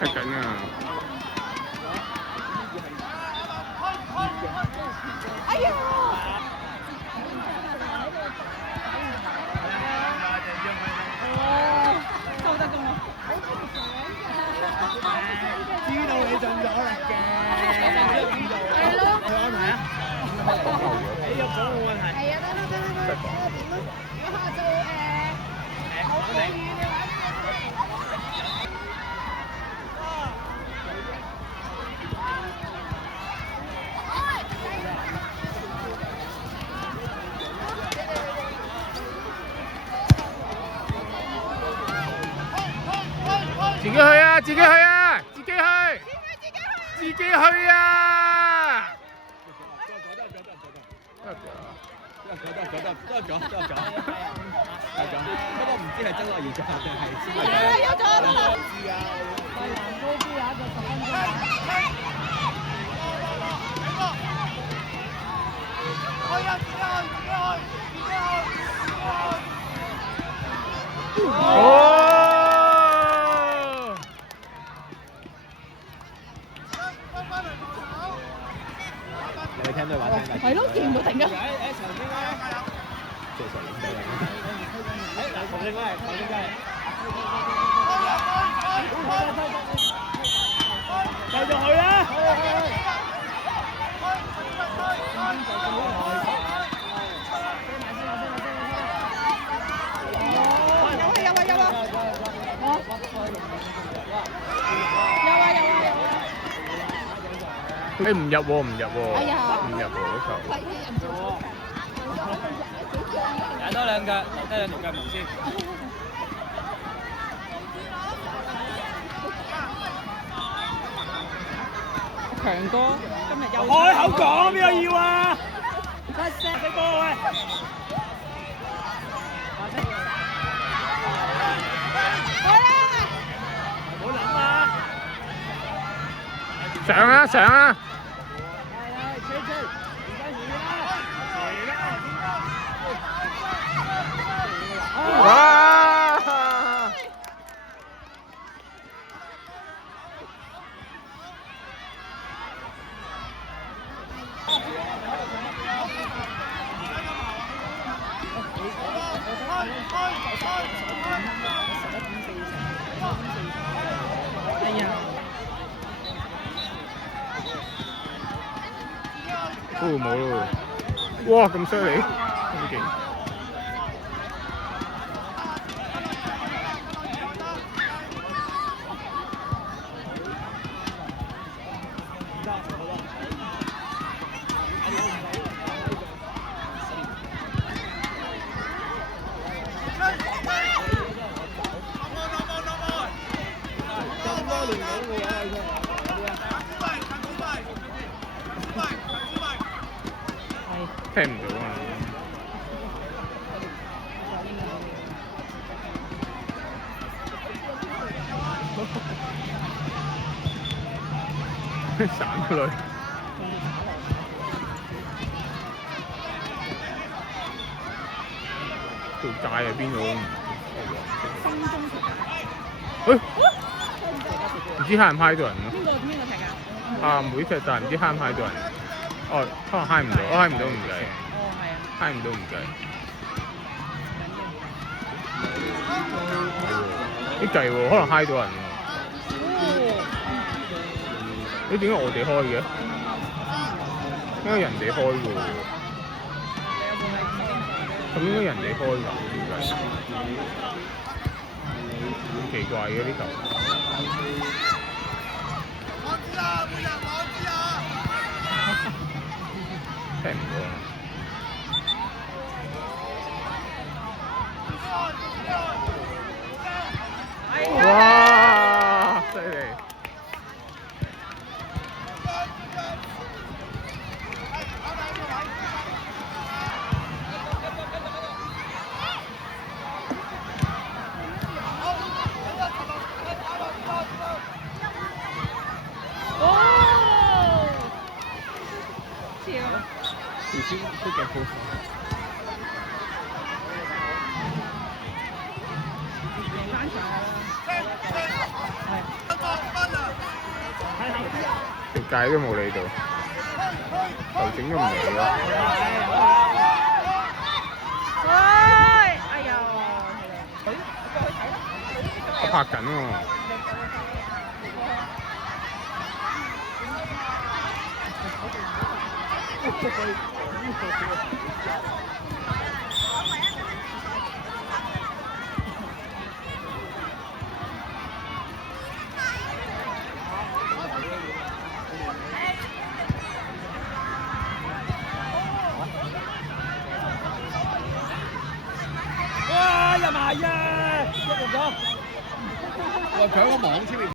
踢緊啊！哎呀！收得㗎嘛？知道你中咗力嘅，係咯。去安排啊！你入咗冇問題。係啊，得。我下晝好遠嘅話。自己去啊！自己去啊！自己去！自己去啊！不過唔知係曾樂怡做定係知啊？有咗得啦！知啊！圍欄高啲啊，就10分鐘。哦！你聽到話聽㗎？係咯，見唔到停㗎。做實領隊啊！頭先嗰係繼續去啦！你唔入喎，唔入喎，哎呀唔入喎嗰球。踩多兩腳，得兩條腳毛先。強哥今日又開口講邊個要啊？快聲死波喂！唔好諗啊！上啊上啊！哇！哎呀！哦冇咯！哇咁犀利，咁勁！聽唔到啊！散咗佢。條界喺邊度？唔知揩唔揩到人咯？邊個踢㗎？啊，每踢但係唔知揩唔揩到人。哦，可能揩唔到，我揩唔到唔計。哦，係啊。揩唔到唔計。啲計喎，可能揩到人喎。你點解我哋開嘅？應該人哋開嘅喎。咁應該人哋開㗎，點解？好奇怪嘅呢球。聽唔到啊！哇！犀利！超！都幾好。條界都冇理到，頭整都唔理咯。哎呀！我拍緊喎。哇！入埋啊！入咗。喂，佢喺個網添。